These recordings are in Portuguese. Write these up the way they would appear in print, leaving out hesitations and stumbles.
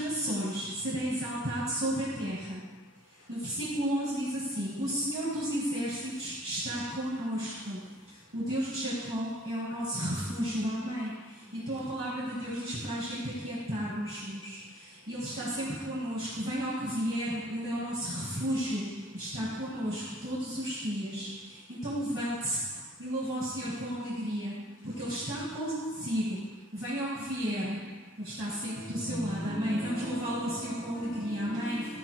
das nações, será exaltado sobre a terra. No versículo 11 diz assim: o Senhor dos exércitos está conosco. O Deus de Jacó é o nosso refúgio. Amém. Então a palavra de Deus diz para a gente aquietarmos-nos. E Ele está sempre connosco. Venha ao que vier, Ele é o nosso refúgio. Está connosco todos os dias. Então levante-se e louve ao Senhor com alegria, porque Ele está consigo. Venha ao que vier, Ele está sempre do seu lado. Amém. Vamos louvá-lo ao Senhor com alegria. Amém.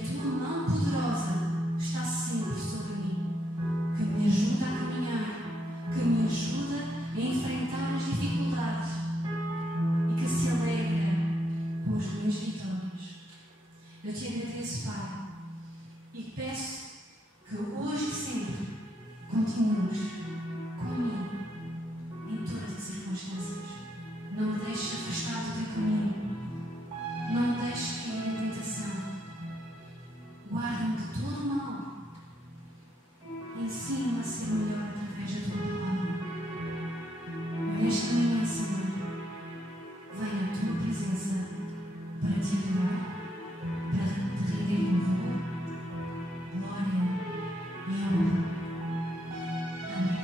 a tua mão poderosa está sempre sobre mim, que me ajuda a caminhar, que me ajuda a enfrentar as dificuldades e que se alegra com as minhas vitórias. Eu te agradeço, Pai, e peço que hoje e sempre continues comigo em todas as circunstâncias. Não me deixes afastar do teu caminho. Não me deixes cair na tentação. Guarda-me de todo o mal. Ensina-me a ser melhor através da tua palavra. Nesta manhã, Senhor, venha a tua presença para te adorar, para te render louvor, glória e honra. Amém.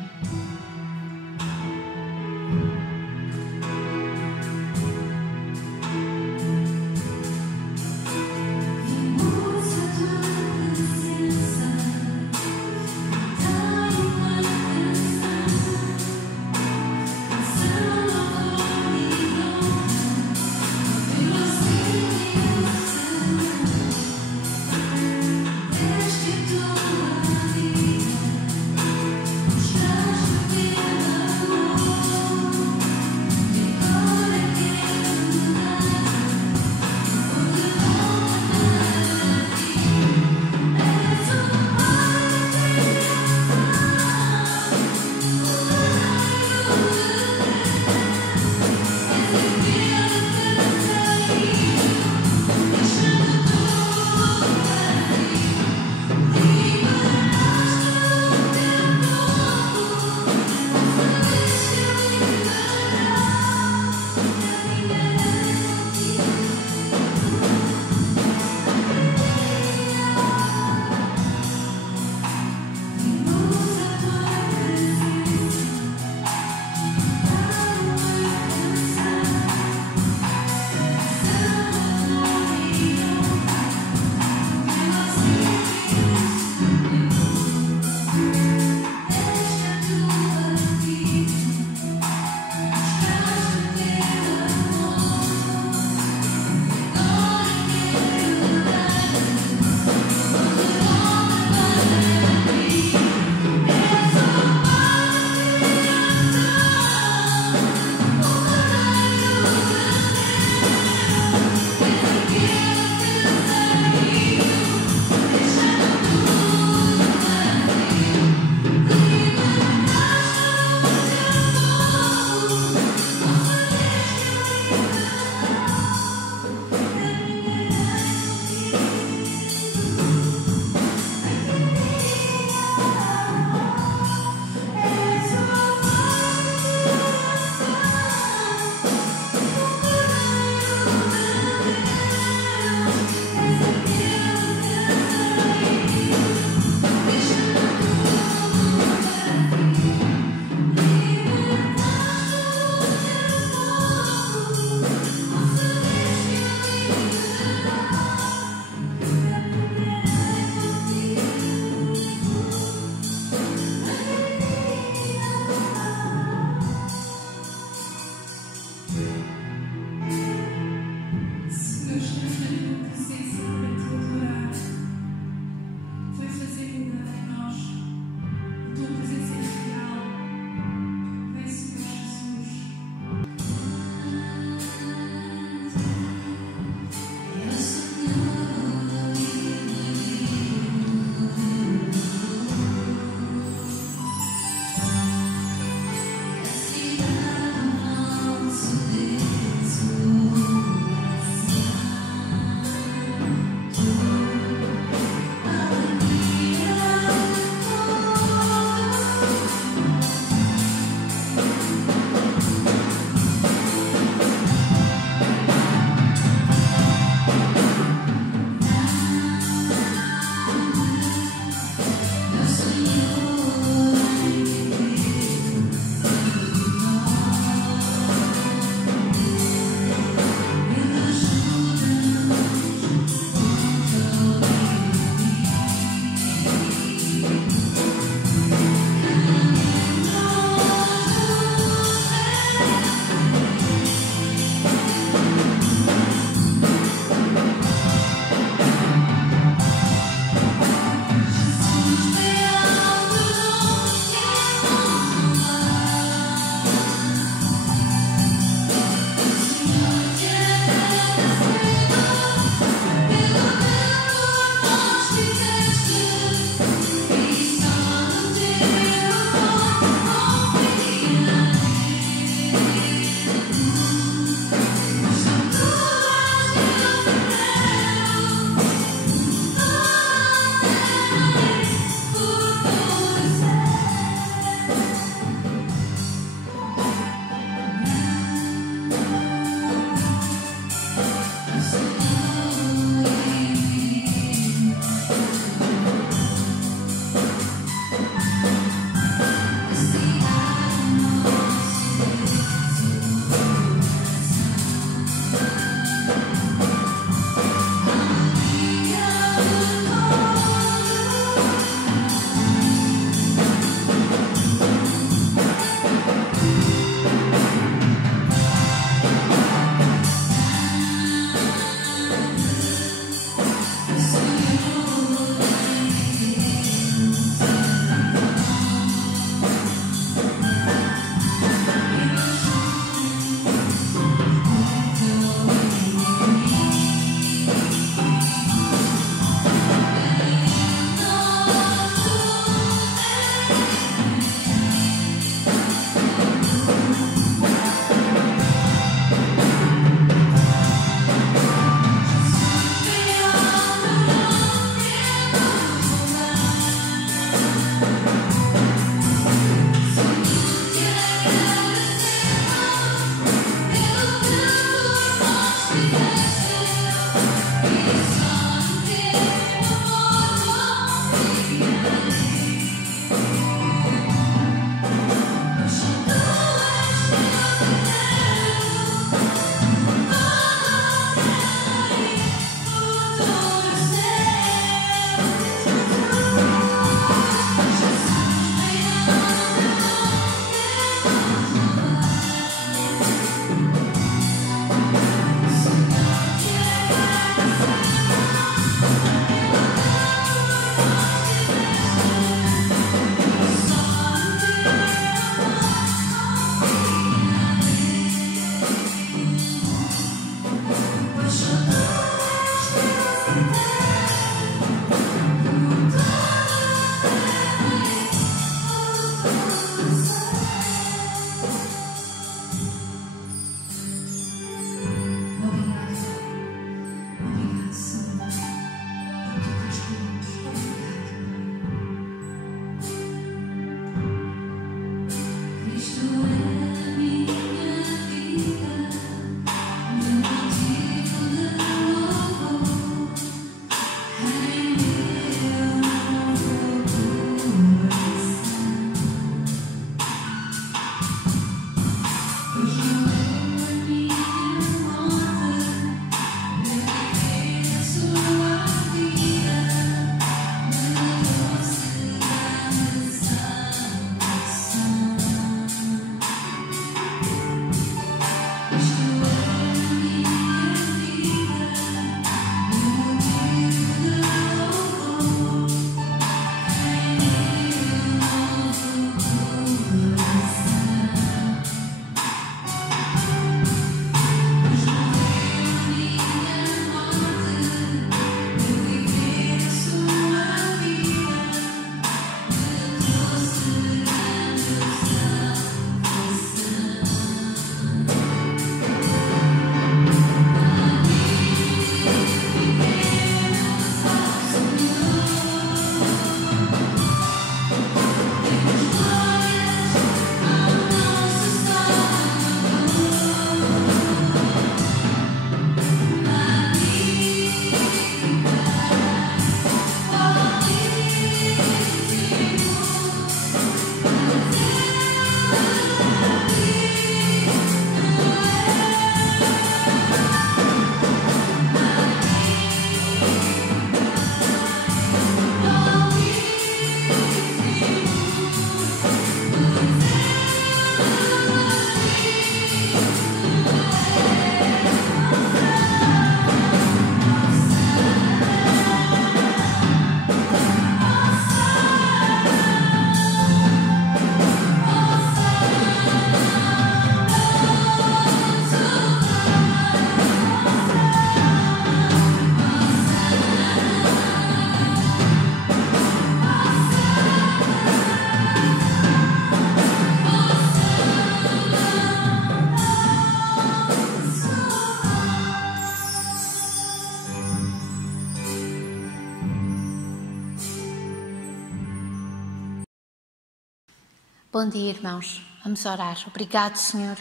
Bom dia, irmãos. Vamos orar. Obrigado, Senhor,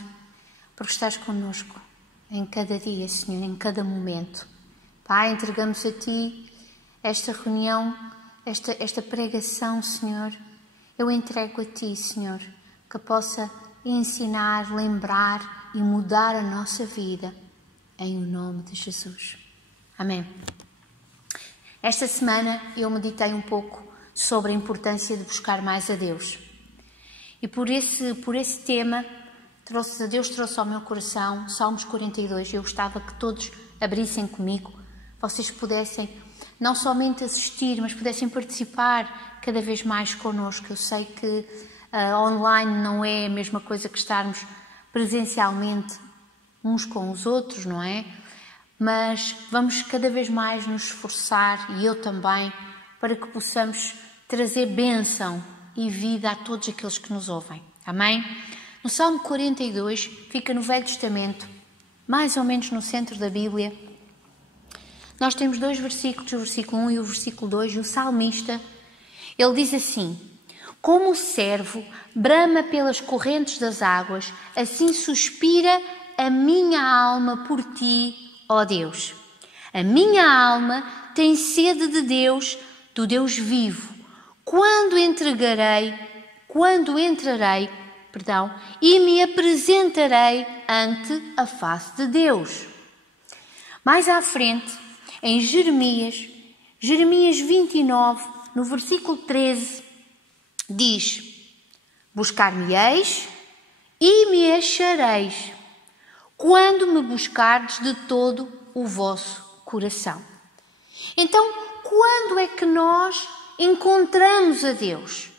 por estares connosco em cada dia, Senhor, em cada momento. Pai, entregamos a Ti esta reunião, esta pregação, Senhor. Eu entrego a Ti, Senhor, que possa ensinar, lembrar e mudar a nossa vida, em o nome de Jesus. Amém. Esta semana eu meditei um pouco sobre a importância de buscar mais a Deus. E por esse tema, Deus trouxe ao meu coração Salmos 42. Eu gostava que todos abrissem comigo, vocês pudessem não somente assistir, mas pudessem participar cada vez mais connosco. Eu sei que online não é a mesma coisa que estarmos presencialmente uns com os outros, não é? Mas vamos cada vez mais nos esforçar, e eu também, para que possamos trazer bênção e vida a todos aqueles que nos ouvem. Amém? No Salmo 42, fica no Velho Testamento, mais ou menos no centro da Bíblia. Nós temos dois versículos, o versículo 1 e o versículo 2, e o salmista, ele diz assim: como o servo brama pelas correntes das águas, assim suspira a minha alma por Ti, ó Deus. A minha alma tem sede de Deus, do Deus vivo. Quando entrarei, e me apresentarei ante a face de Deus. Mais à frente, em Jeremias 29, no versículo 13, diz: buscar-me-eis e me achareis, quando me buscardes de todo o vosso coração. Então, quando é que nós encontramos a Deus?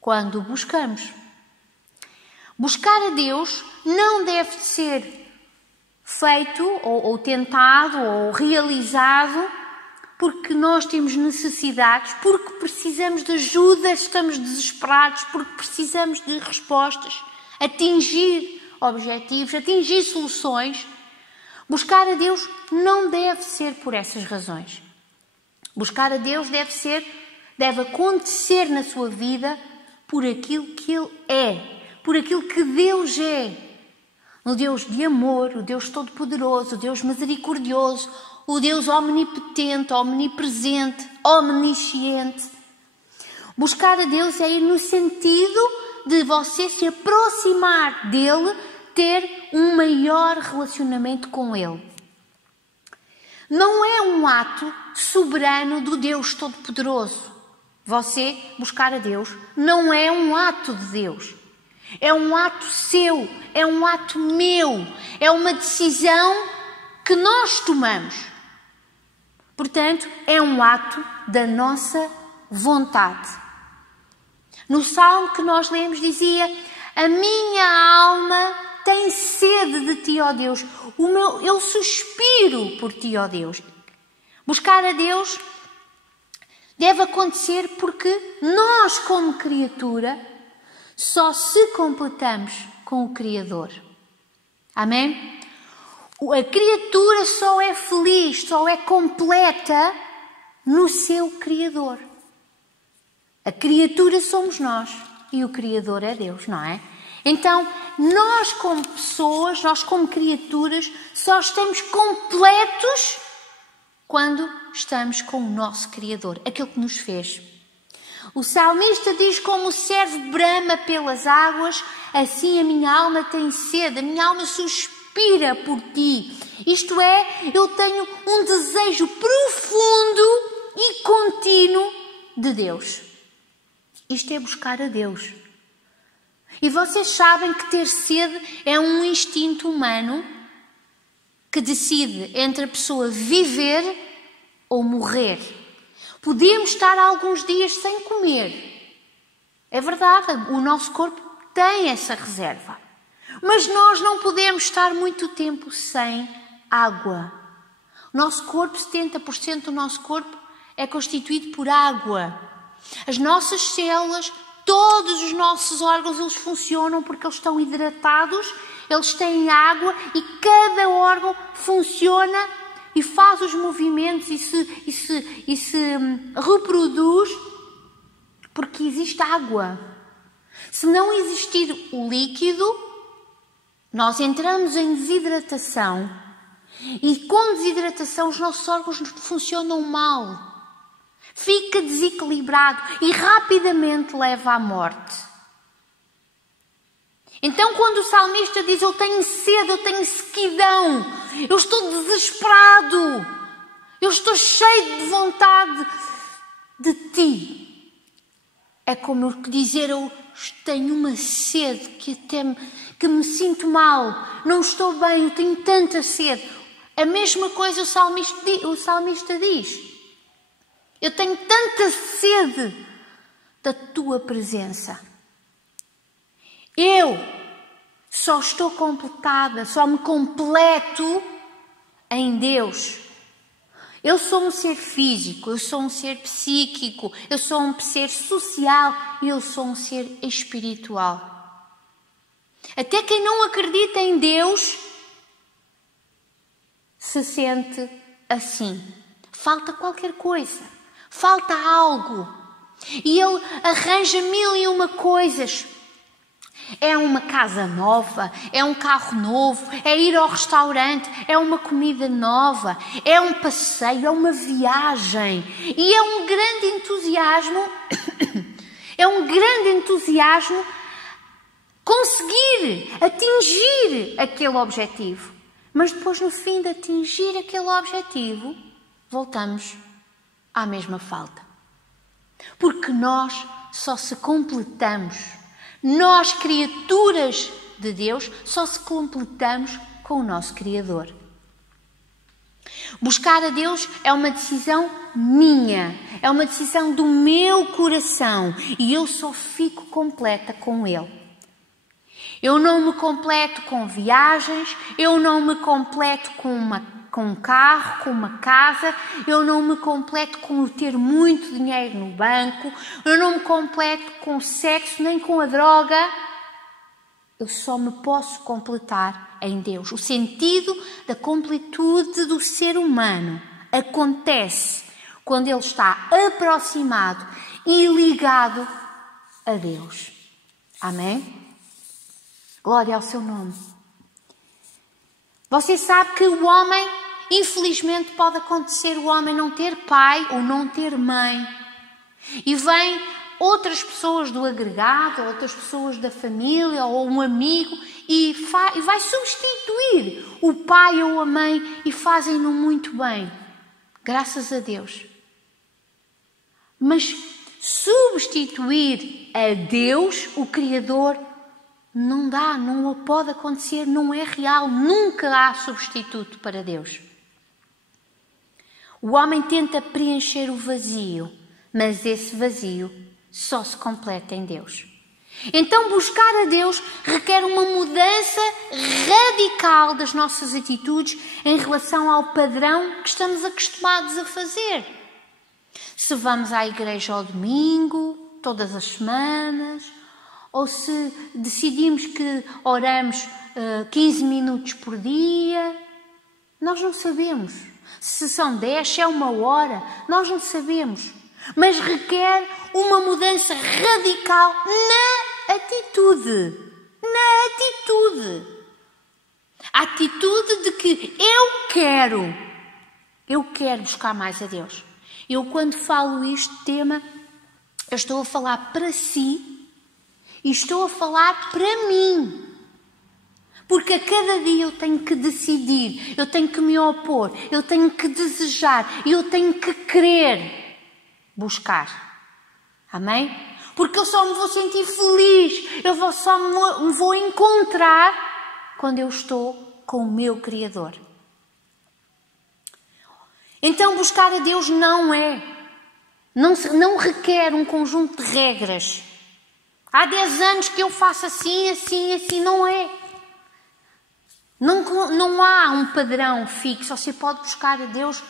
Quando o buscamos. Buscar a Deus não deve ser feito ou tentado ou realizado porque nós temos necessidades, porque precisamos de ajuda, estamos desesperados, porque precisamos de respostas, atingir objetivos, atingir soluções. Buscar a Deus não deve ser por essas razões. Buscar a Deus deve acontecer na sua vida por aquilo que Ele é, por aquilo que Deus é. O Deus de amor, o Deus todo-poderoso, o Deus misericordioso, o Deus omnipotente, omnipresente, omnisciente. Buscar a Deus é ir no sentido de você se aproximar dEle, ter um maior relacionamento com Ele. Não é um ato soberano do Deus Todo-Poderoso. Você buscar a Deus não é um ato de Deus. É um ato seu, é um ato meu, é uma decisão que nós tomamos. Portanto, é um ato da nossa vontade. No salmo que nós lemos dizia: a minha alma tem sede de Ti, ó Deus. Eu suspiro por Ti, ó Deus. Buscar a Deus deve acontecer porque nós, como criatura, só se completamos com o Criador. Amém? A criatura só é feliz, só é completa no seu Criador. A criatura somos nós e o Criador é Deus, não é? Então, nós como pessoas, nós como criaturas, só estamos completos quando estamos com o nosso Criador, aquele que nos fez. O salmista diz: como o servo brama pelas águas, assim a minha alma tem sede, a minha alma suspira por Ti. Isto é, eu tenho um desejo profundo e contínuo de Deus. Isto é buscar a Deus. E vocês sabem que ter sede é um instinto humano que decide entre a pessoa viver ou morrer. Podemos estar alguns dias sem comer. É verdade, o nosso corpo tem essa reserva. Mas nós não podemos estar muito tempo sem água. O nosso corpo, 70% do nosso corpo é constituído por água. As nossas células, todos os nossos órgãos, eles funcionam porque eles estão hidratados, eles têm água e cada órgão funciona e faz os movimentos e se reproduz porque existe água. Se não existir o líquido, nós entramos em desidratação e com desidratação os nossos órgãos funcionam mal. Fica desequilibrado e rapidamente leva à morte. Então quando o salmista diz: eu tenho sede, eu tenho sequidão, eu estou desesperado, eu estou cheio de vontade de ti, é como eu dizer: eu tenho uma sede que me sinto mal, não estou bem, eu tenho tanta sede. A mesma coisa o salmista diz: eu tenho tanta sede da tua presença. Eu só estou completada, só me completo em Deus. Eu sou um ser físico, eu sou um ser psíquico, eu sou um ser social e eu sou um ser espiritual. Até quem não acredita em Deus se sente assim. Falta qualquer coisa, falta algo. E ele arranja 1001 coisas. É uma casa nova, é um carro novo, é ir ao restaurante, é uma comida nova, é um passeio, é uma viagem. E é um grande entusiasmo, conseguir atingir aquele objetivo. Mas depois, no fim de atingir aquele objetivo, voltamos à mesma falta. Porque nós só se completamos. Nós, criaturas de Deus, só se completamos com o nosso Criador. Buscar a Deus é uma decisão minha, é uma decisão do meu coração e eu só fico completa com Ele. Eu não me completo com viagens, eu não me completo com um carro, com uma casa, eu não me completo com ter muito dinheiro no banco, eu não me completo com o sexo nem com a droga. Eu só me posso completar em Deus. O sentido da completude do ser humano acontece quando ele está aproximado e ligado a Deus. Amém? Glória ao seu nome. Você sabe que o homem, infelizmente, pode acontecer o homem não ter pai ou não ter mãe. E vem outras pessoas do agregado, outras pessoas da família ou um amigo e vai substituir o pai ou a mãe e fazem-no muito bem. Graças a Deus. Mas substituir a Deus, o Criador, não dá, não pode acontecer, não é real, nunca há substituto para Deus. O homem tenta preencher o vazio, mas esse vazio só se completa em Deus. Então buscar a Deus requer uma mudança radical das nossas atitudes em relação ao padrão que estamos acostumados a fazer. Se vamos à igreja ao domingo, todas as semanas, ou se decidimos que oramos 15 minutos por dia, nós não sabemos. Se são 10, se é 1 hora, nós não sabemos. Mas requer uma mudança radical na atitude. A atitude de que eu quero buscar mais a Deus. Eu, quando falo este tema, eu estou a falar para si e estou a falar para mim. Porque a cada dia eu tenho que decidir, eu tenho que me opor, eu tenho que desejar, eu tenho que querer buscar. Amém? Porque eu só me vou sentir feliz, eu só me vou encontrar quando eu estou com o meu Criador. Então buscar a Deus não requer um conjunto de regras. Há 10 anos que eu faço assim, não é. Não há um padrão fixo. Você pode buscar a Deus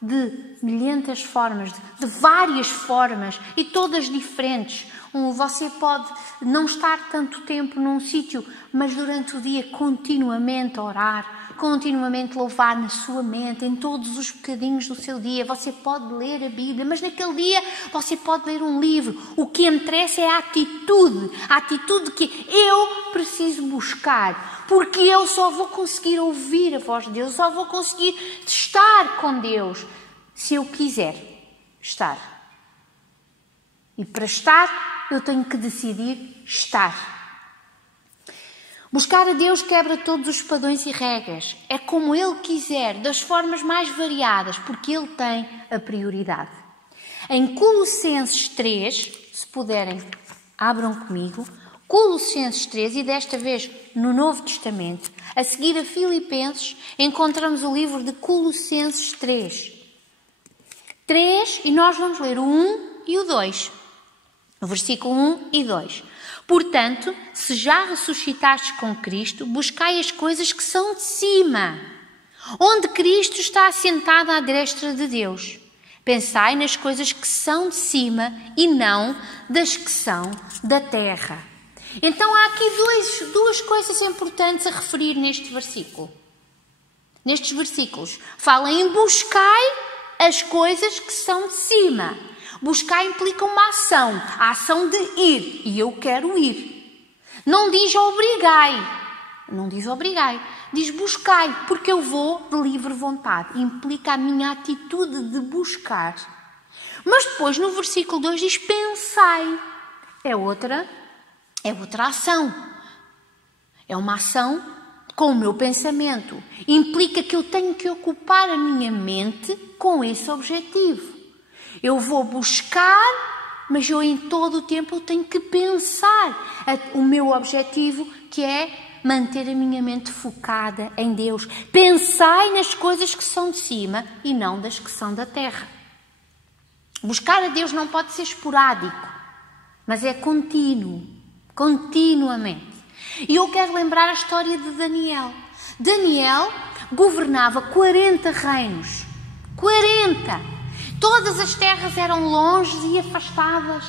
de milhentas formas, de várias formas e todas diferentes. Você pode não estar tanto tempo num sítio, mas durante o dia continuamente orar, continuamente louvar na sua mente, em todos os bocadinhos do seu dia. Você pode ler a Bíblia, mas naquele dia você pode ler um livro. O que interessa é a atitude que eu preciso buscar, porque eu só vou conseguir ouvir a voz de Deus, só vou conseguir estar com Deus se eu quiser estar. E para estar, eu tenho que decidir estar. Buscar a Deus quebra todos os padrões e regras. É como Ele quiser, das formas mais variadas, porque Ele tem a prioridade. Em Colossenses 3, se puderem, abram comigo, Colossenses 3, e desta vez no Novo Testamento, a seguir a Filipenses, encontramos o livro de Colossenses 3. 3, e nós vamos ler o 1 e o 2. No versículo 1 e 2. Portanto, se já ressuscitastes com Cristo, buscai as coisas que são de cima, onde Cristo está assentado à destra de Deus. Pensai nas coisas que são de cima e não das que são da terra. Então há aqui duas coisas importantes a referir neste versículo. Nestes versículos, fala em buscai as coisas que são de cima. Buscar implica uma ação, a ação de ir, e eu quero ir. Não diz obrigai, diz buscai, porque eu vou de livre vontade. Implica a minha atitude de buscar. Mas depois no versículo 2 diz pensai. É outra ação. É uma ação com o meu pensamento. Implica que eu tenho que ocupar a minha mente com esse objetivo. Eu vou buscar, mas eu em todo o tempo eu tenho que pensar o meu objetivo, que é manter a minha mente focada em Deus. Pensai nas coisas que são de cima e não das que são da terra. Buscar a Deus não pode ser esporádico, mas é contínuo, continuamente. E eu quero lembrar a história de Daniel. Daniel governava 40 reinos. 40! Todas as terras eram longe e afastadas.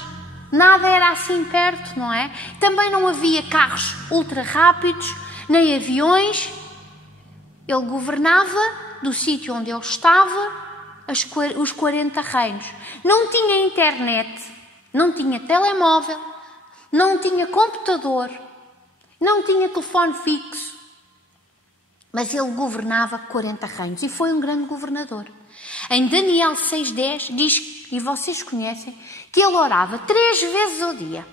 Nada era assim perto, não é? Também não havia carros ultra rápidos, nem aviões. Ele governava do sítio onde ele estava os 40 reinos. Não tinha internet, não tinha telemóvel, não tinha computador, não tinha telefone fixo. Mas ele governava 40 reinos e foi um grande governador. Em Daniel 6,10 diz, e vocês conhecem, que ele orava 3 vezes ao dia.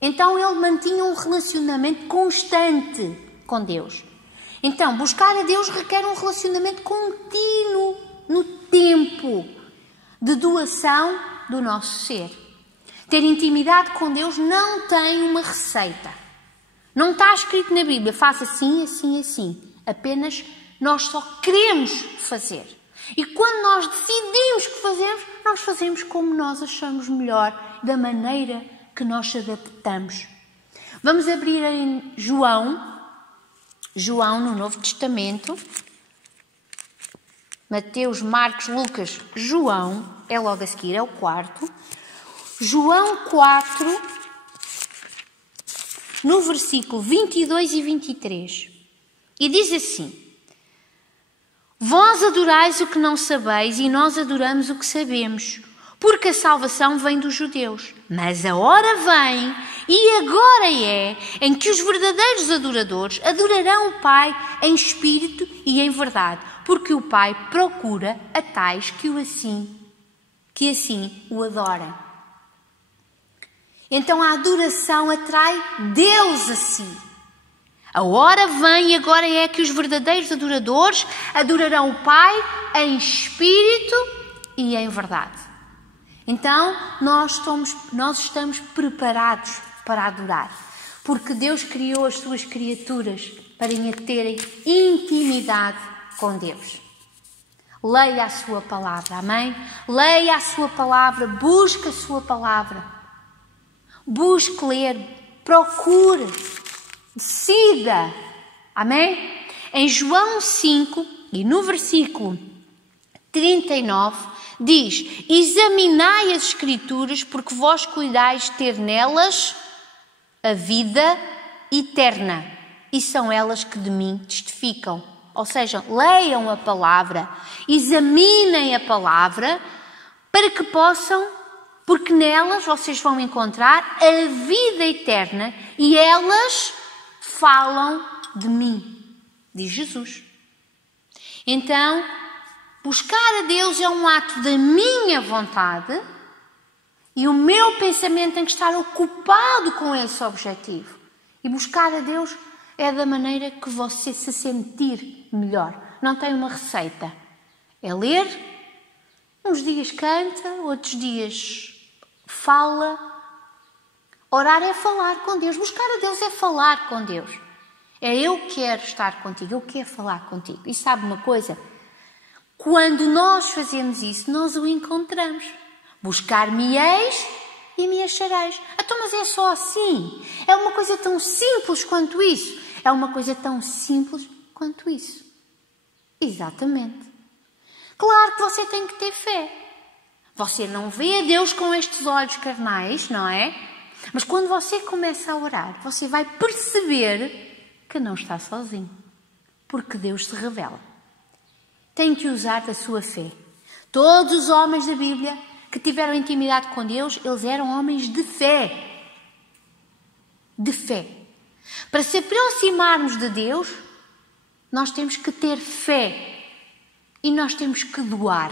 Então ele mantinha um relacionamento constante com Deus. Então, buscar a Deus requer um relacionamento contínuo no tempo de doação do nosso ser. Ter intimidade com Deus não tem uma receita. Não está escrito na Bíblia, faça assim, assim, assim. Apenas nós só queremos fazer. E quando nós decidimos que fazemos, nós fazemos como nós achamos melhor, da maneira que nós adaptamos. Vamos abrir em João no Novo Testamento. Mateus, Marcos, Lucas, João, é logo a seguir, é o quarto. João 4, no versículo 22 e 23. E diz assim: vós adorais o que não sabeis e nós adoramos o que sabemos, porque a salvação vem dos judeus. Mas a hora vem, e agora é, em que os verdadeiros adoradores adorarão o Pai em espírito e em verdade, porque o Pai procura a tais que assim o adorem. Então a adoração atrai Deus a si. A hora vem e agora é que os verdadeiros adoradores adorarão o Pai em espírito e em verdade. Então, nós estamos preparados para adorar, porque Deus criou as suas criaturas para terem intimidade com Deus. Leia a sua palavra, amém? Leia a sua palavra, busque a sua palavra. Busque ler, procure. Decida, amém? Em João 5 e no versículo 39 diz: examinai as Escrituras, porque vós cuidais ter nelas a vida eterna, e são elas que de mim testificam. Ou seja, leiam a palavra, examinem a palavra, para que possam, porque nelas vocês vão encontrar a vida eterna e elas falam de mim, diz Jesus. Então, buscar a Deus é um ato da minha vontade e o meu pensamento tem que estar ocupado com esse objetivo. E buscar a Deus é da maneira que você se sentir melhor. Não tem uma receita. É ler, uns dias canta, outros dias fala. Orar é falar com Deus. Buscar a Deus é falar com Deus. É eu quero estar contigo, eu quero falar contigo. E sabe uma coisa? Quando nós fazemos isso, nós o encontramos. Buscar-me-eis e me achareis. Então, mas é só assim. É uma coisa tão simples quanto isso. É uma coisa tão simples quanto isso. Exatamente. Claro que você tem que ter fé. Você não vê a Deus com estes olhos carnais, não é? Mas quando você começa a orar, você vai perceber que não está sozinho. Porque Deus se revela. Tem que usar da sua fé. Todos os homens da Bíblia que tiveram intimidade com Deus, eles eram homens de fé. De fé. Para se aproximarmos de Deus, nós temos que ter fé. E nós temos que doar.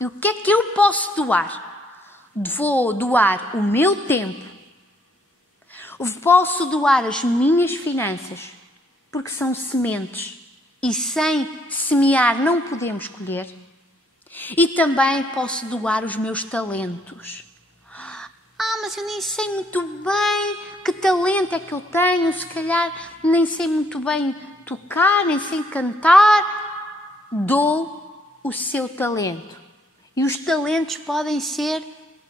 E o que é que eu posso doar? Vou doar o meu tempo. Posso doar as minhas finanças, porque são sementes. E sem semear não podemos colher. E também posso doar os meus talentos. Mas eu nem sei muito bem que talento é que eu tenho. Se calhar nem sei muito bem tocar, nem sei cantar. Dou o seu talento. E os talentos podem ser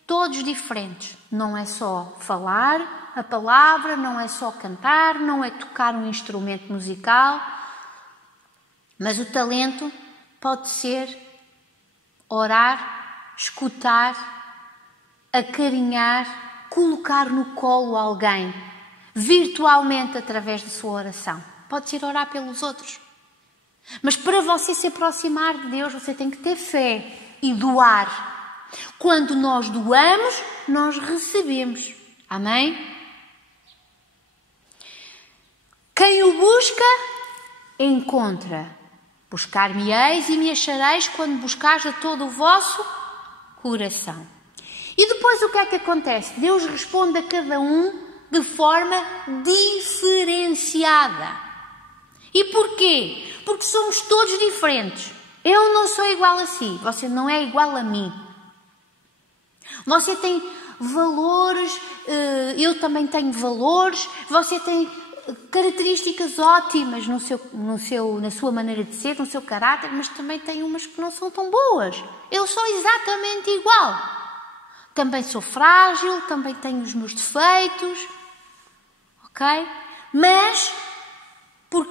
todos diferentes. Não é só falar a palavra, não é só cantar, não é tocar um instrumento musical. Mas o talento pode ser orar, escutar, acarinhar, colocar no colo alguém, virtualmente através da sua oração. Pode ser orar pelos outros. Mas para você se aproximar de Deus, você tem que ter fé e doar. Quando nós doamos, nós recebemos. Amém? Quem o busca, encontra. Buscar-me-eis e me achareis quando buscares a todo o vosso coração. E depois o que é que acontece? Deus responde a cada um de forma diferenciada. E porquê? Porque somos todos diferentes. Eu não sou igual a si, você não é igual a mim. Você tem valores, eu também tenho valores, você tem características ótimas na sua maneira de ser, no seu caráter, mas também tem umas que não são tão boas. Eu sou exatamente igual. Também sou frágil, também tenho os meus defeitos, ok? Mas, por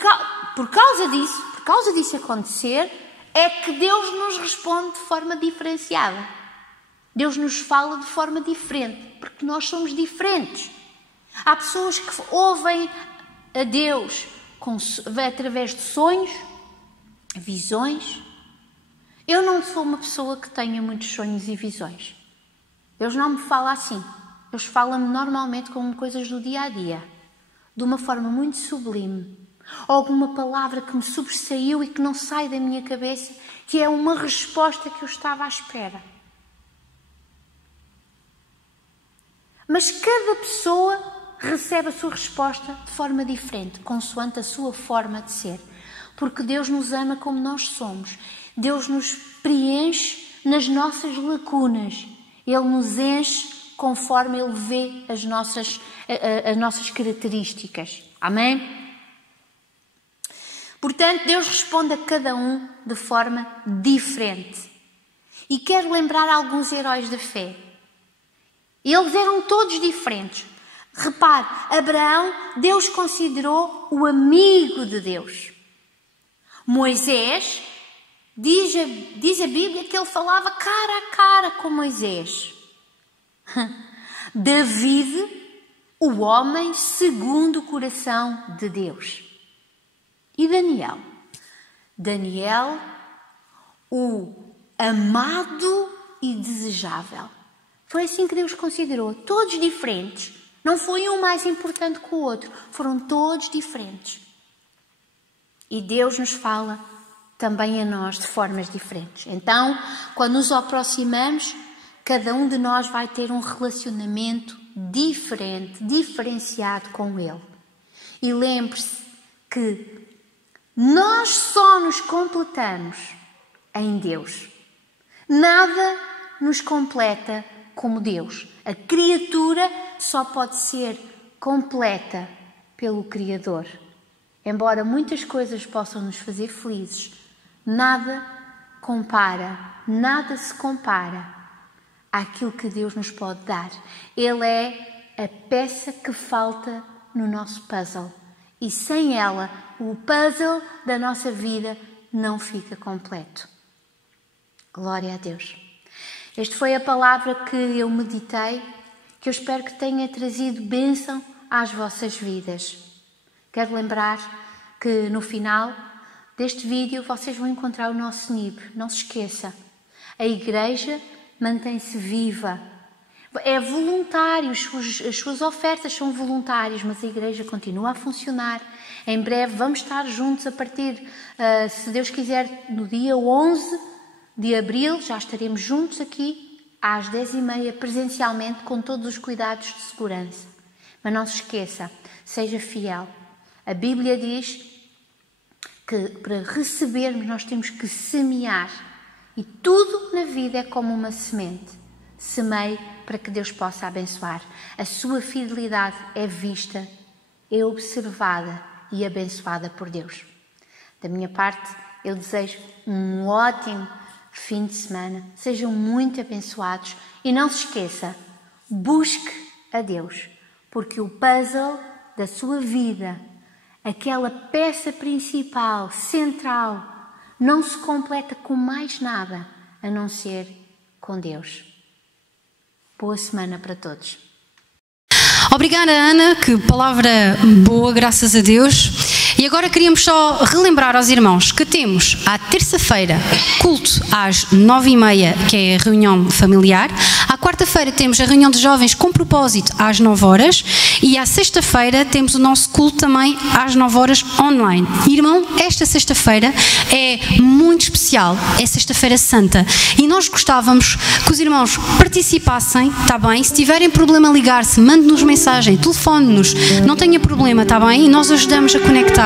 causa disso acontecer, é que Deus nos responde de forma diferenciada. Deus nos fala de forma diferente, porque nós somos diferentes. Há pessoas que ouvem a Deus através de sonhos, visões. Eu não sou uma pessoa que tenha muitos sonhos e visões. Deus não me fala assim. Deus fala-me normalmente como coisas do dia a dia, de uma forma muito sublime. Ou alguma palavra que me sobressaiu e que não sai da minha cabeça, que é uma resposta que eu estava à espera. Mas cada pessoa recebe a sua resposta de forma diferente, consoante a sua forma de ser. Porque Deus nos ama como nós somos. Deus nos preenche nas nossas lacunas. Ele nos enche conforme Ele vê as nossas características. Amém? Portanto, Deus responde a cada um de forma diferente. E quero lembrar alguns heróis da fé. Eles eram todos diferentes. Repare, Abraão, Deus considerou o amigo de Deus. Moisés, diz a Bíblia que ele falava cara a cara com Moisés. David, o homem segundo o coração de Deus. E Daniel? Daniel, o amado e desejável. Foi assim que Deus considerou, todos diferentes. Não foi um mais importante que o outro, foram todos diferentes. E Deus nos fala também a nós de formas diferentes. Então, quando nos aproximamos, cada um de nós vai ter um relacionamento diferente, diferenciado com Ele. E lembre-se que nós só nos completamos em Deus. Nada nos completa como Deus. A criatura só pode ser completa pelo Criador. Embora muitas coisas possam nos fazer felizes, nada se compara àquilo que Deus nos pode dar. Ele é a peça que falta no nosso puzzle. E sem ela, o puzzle da nossa vida não fica completo. Glória a Deus. Esta foi a palavra que eu meditei, que eu espero que tenha trazido bênção às vossas vidas. Quero lembrar que no final deste vídeo vocês vão encontrar o nosso NIB. Não se esqueça. A igreja mantém-se viva. É voluntário, as suas ofertas são voluntárias, mas a igreja continua a funcionar. Em breve vamos estar juntos a partir, se Deus quiser, no dia 11 de abril, já estaremos juntos aqui às 10h30 presencialmente com todos os cuidados de segurança. Mas não se esqueça, seja fiel. A Bíblia diz que para recebermos nós temos que semear. E tudo na vida é como uma semente. Semeie para que Deus possa abençoar. A sua fidelidade é vista, é observada e abençoada por Deus. Da minha parte, eu desejo um ótimo fim de semana. Sejam muito abençoados. E não se esqueça, busque a Deus. Porque o puzzle da sua vida, aquela peça principal, central, não se completa com mais nada a não ser com Deus. Boa semana para todos. Obrigada, Ana, que palavra boa, graças a Deus. E agora queríamos só relembrar aos irmãos que temos à terça-feira culto às 9h30, que é a reunião familiar. À quarta-feira temos a reunião de jovens com propósito às 9h. E à sexta-feira temos o nosso culto também às 9h online. Irmão, esta sexta-feira é muito especial, é sexta-feira santa. E nós gostávamos que os irmãos participassem, está bem? Se tiverem problema a ligar-se, mande-nos mensagem, telefone-nos, não tenha problema, está bem? E nós ajudamos a conectar.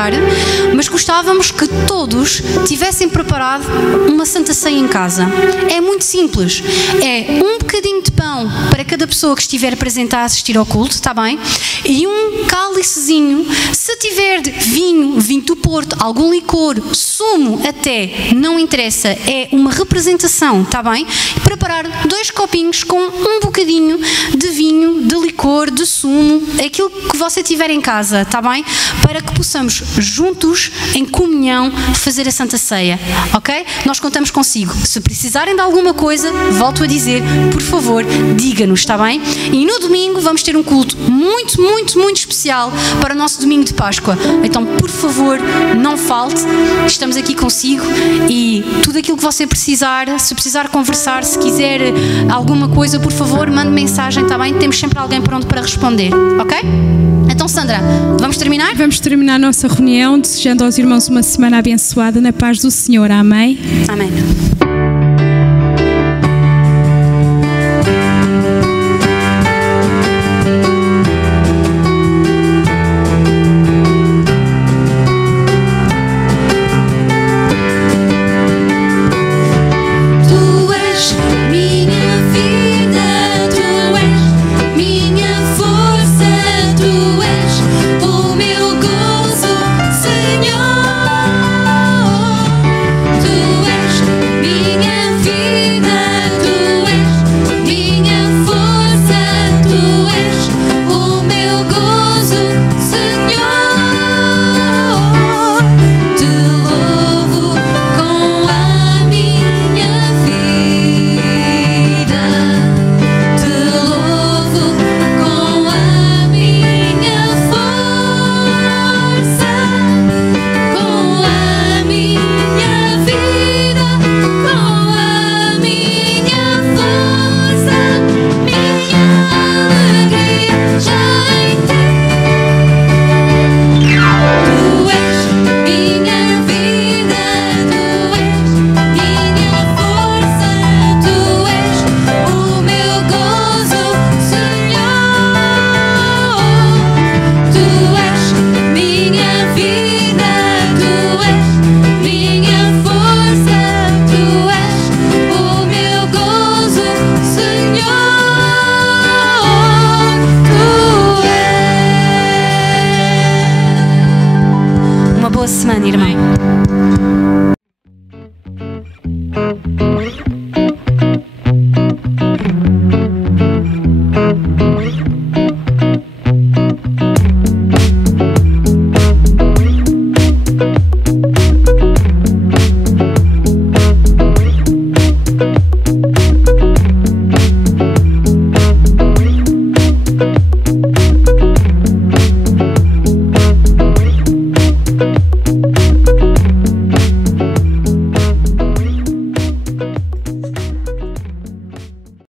Mas gostávamos que todos tivessem preparado uma Santa Ceia em casa. É muito simples. É um bocadinho de pão para cada pessoa que estiver presente a assistir ao culto, está bem? E um cálicezinho, se tiver vinho do Porto, algum licor, sumo até, não interessa, é uma representação, está bem? E preparar 2 copinhos com um bocadinho de vinho, de licor, de sumo, aquilo que você tiver em casa, está bem? Para que possamos juntos, em comunhão, fazer a Santa Ceia, ok? Nós contamos consigo. Se precisarem de alguma coisa, volto a dizer, por favor, diga-nos, está bem? E no domingo vamos ter um culto muito, muito, muito especial para o nosso domingo de Páscoa. Então, por favor, não falte. Estamos aqui consigo e tudo aquilo que você precisar, se precisar conversar, se quiser alguma coisa, por favor, mande mensagem, está bem? Temos sempre alguém pronto para responder, ok? Então, Sandra, vamos terminar? Vamos terminar a nossa reunião, desejando aos irmãos uma semana abençoada na paz do Senhor. Amém? Amém. Me semana, irmão.